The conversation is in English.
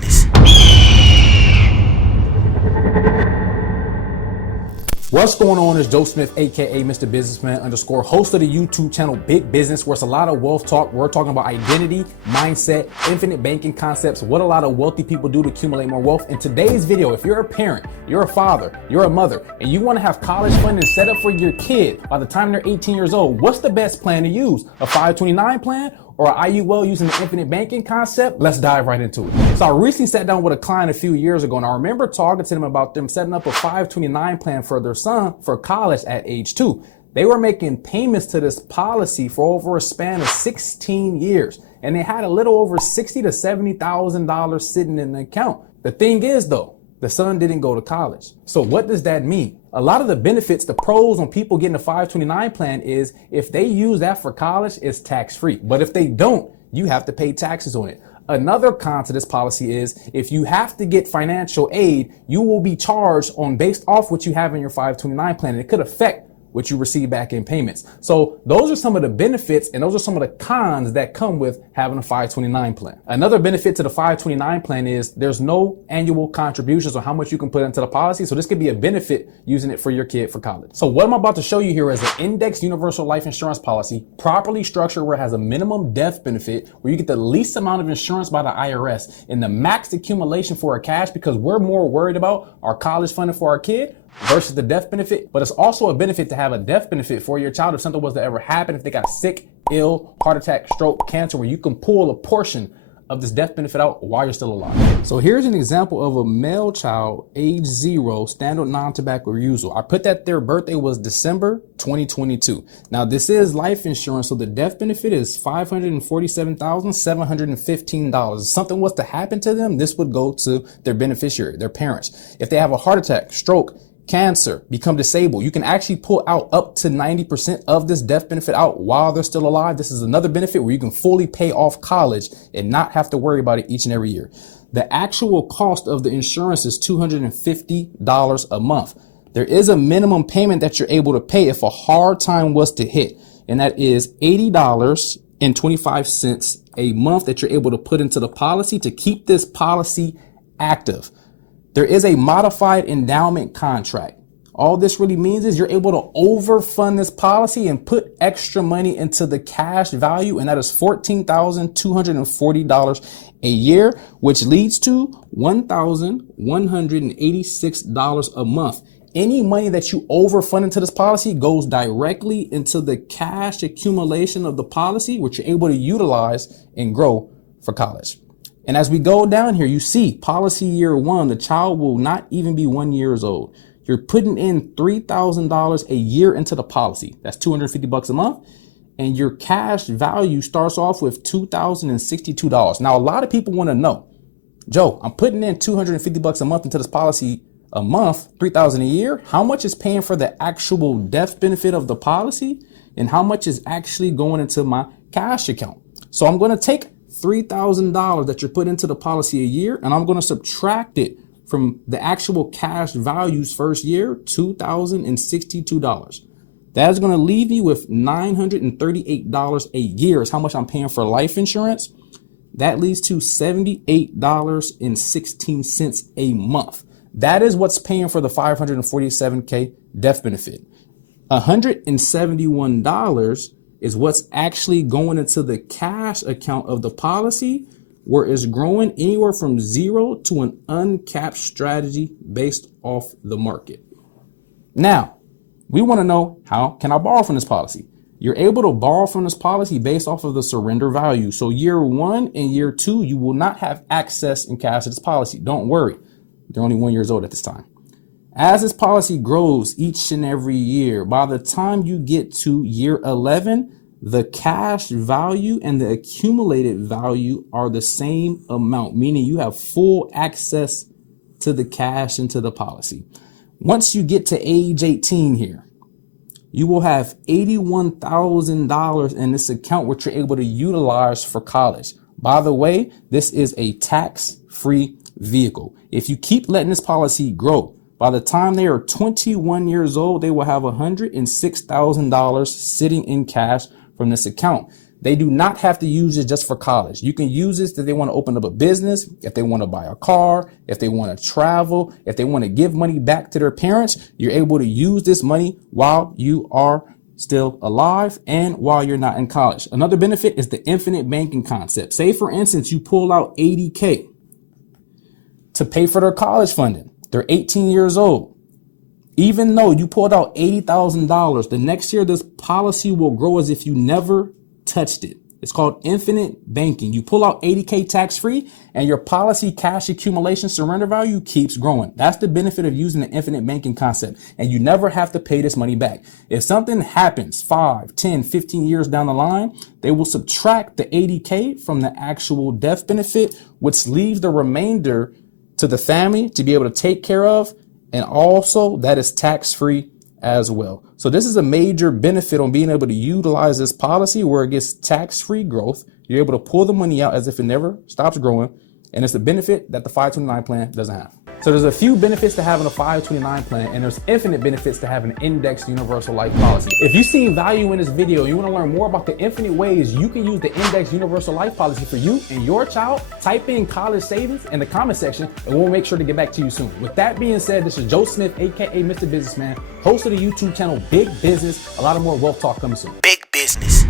business. What's going on? It's Joe Smith, aka Mr. Businessman _, host of the YouTube channel Big Business, where it's a lot of wealth talk. We're talking about identity, mindset, infinite banking concepts, what a lot of wealthy people do to accumulate more wealth. In today's video, if you're a parent, you're a father, you're a mother, and you want to have college funding set up for your kid by the time they're 18 years old, what's the best plan to use? A 529 plan or an IUL using the infinite banking concept? Let's dive right into it. So I recently sat down with a client a few years ago, and I remember talking to them about them setting up a 529 plan for their son for college at age 2. They were making payments to this policy for over a span of 16 years, and they had a little over $60,000 to $70,000 sitting in the account. The thing is though, the son didn't go to college. So what does that mean? A lot of the benefits, the pros on people getting a 529 plan is if they use that for college, it's tax free. But if they don't, you have to pay taxes on it. Another con to this policy is if you have to get financial aid, you will be charged on based off what you have in your 529 plan. And it could affect what you receive back in payments. So those are some of the benefits, and those are some of the cons that come with having a 529 plan. Another benefit to the 529 plan is there's no annual contributions on how much you can put into the policy. So this could be a benefit using it for your kid for college. So what I'm about to show you here is an index universal life insurance policy, properly structured, where it has a minimum death benefit, where you get the least amount of insurance by the IRS and the max accumulation for our cash, because we're more worried about our college funding for our kid versus the death benefit. But it's also a benefit to have a death benefit for your child if something was to ever happen, if they got sick, ill, heart attack, stroke, cancer, where you can pull a portion of this death benefit out while you're still alive. So here's an example of a male child, age 0, standard non-tobacco user. I put that their birthday was December 2022. Now this is life insurance, so the death benefit is $547,715. If something was to happen to them, this would go to their beneficiary, their parents. If they have a heart attack, stroke, cancer, become disabled, you can actually pull out up to 90% of this death benefit out while they're still alive. This is another benefit where you can fully pay off college and not have to worry about it each and every year. The actual cost of the insurance is $250 a month. There is a minimum payment that you're able to pay if a hard time was to hit, and that is $80.25 a month that you're able to put into the policy to keep this policy active. There is a modified endowment contract. All this really means is you're able to overfund this policy and put extra money into the cash value, and that is $14,240 a year, which leads to $1,186 a month. Any money that you overfund into this policy goes directly into the cash accumulation of the policy, which you're able to utilize and grow for college. And as we go down here, you see policy year 1, the child will not even be 1 year old. You're putting in $3,000 a year into the policy. That's $250 a month. And your cash value starts off with $2,062. Now, a lot of people want to know, Joe, I'm putting in $250 a month into this policy a month, $3,000 a year. How much is paying for the actual death benefit of the policy? And how much is actually going into my cash account? So I'm going to take $3,000 that you're put into the policy a year, and I'm going to subtract it from the actual cash values first year, $2,062. That's going to leave you with $938 a year is how much I'm paying for life insurance. That leads to $78.16 a month. That is what's paying for the $547K death benefit. $171 is what's actually going into the cash account of the policy, where it's growing anywhere from 0 to an uncapped strategy based off the market. Now, we want to know, how can I borrow from this policy? You're able to borrow from this policy based off of the surrender value. So year 1 and year 2, you will not have access in cash to this policy. Don't worry. They're only 1 year old at this time. As this policy grows each and every year, by the time you get to year 11, the cash value and the accumulated value are the same amount, meaning you have full access to the cash into the policy. Once you get to age 18 here, you will have $81,000 in this account, which you're able to utilize for college. By the way, this is a tax-free vehicle. If you keep letting this policy grow, by the time they are 21 years old, they will have $106,000 sitting in cash from this account. They do not have to use it just for college. You can use this if they want to open up a business, if they want to buy a car, if they want to travel, if they want to give money back to their parents. You're able to use this money while you are still alive and while you're not in college. Another benefit is the infinite banking concept. Say, for instance, you pull out $80K to pay for their college funding. They're 18 years old. Even though you pulled out $80,000, the next year this policy will grow as if you never touched it. It's called infinite banking. You pull out $80K tax-free and your policy cash accumulation surrender value keeps growing. That's the benefit of using the infinite banking concept. And you never have to pay this money back. If something happens 5, 10, 15 years down the line, they will subtract the $80K from the actual death benefit, which leaves the remainder to the family to be able to take care of. And also that is tax-free as well. So this is a major benefit on being able to utilize this policy where it gets tax-free growth. You're able to pull the money out as if it never stops growing. And it's a benefit that the 529 plan doesn't have. So there's a few benefits to having a 529 plan, and there's infinite benefits to having an indexed universal life policy. If you've seen value in this video and you want to learn more about the infinite ways you can use the indexed universal life policy for you and your child, type in college savings in the comment section and we'll make sure to get back to you soon. With that being said, this is Joe Smith, aka Mr. Businessman, host of the YouTube channel Big Business. A lot of more wealth talk coming soon. Big business.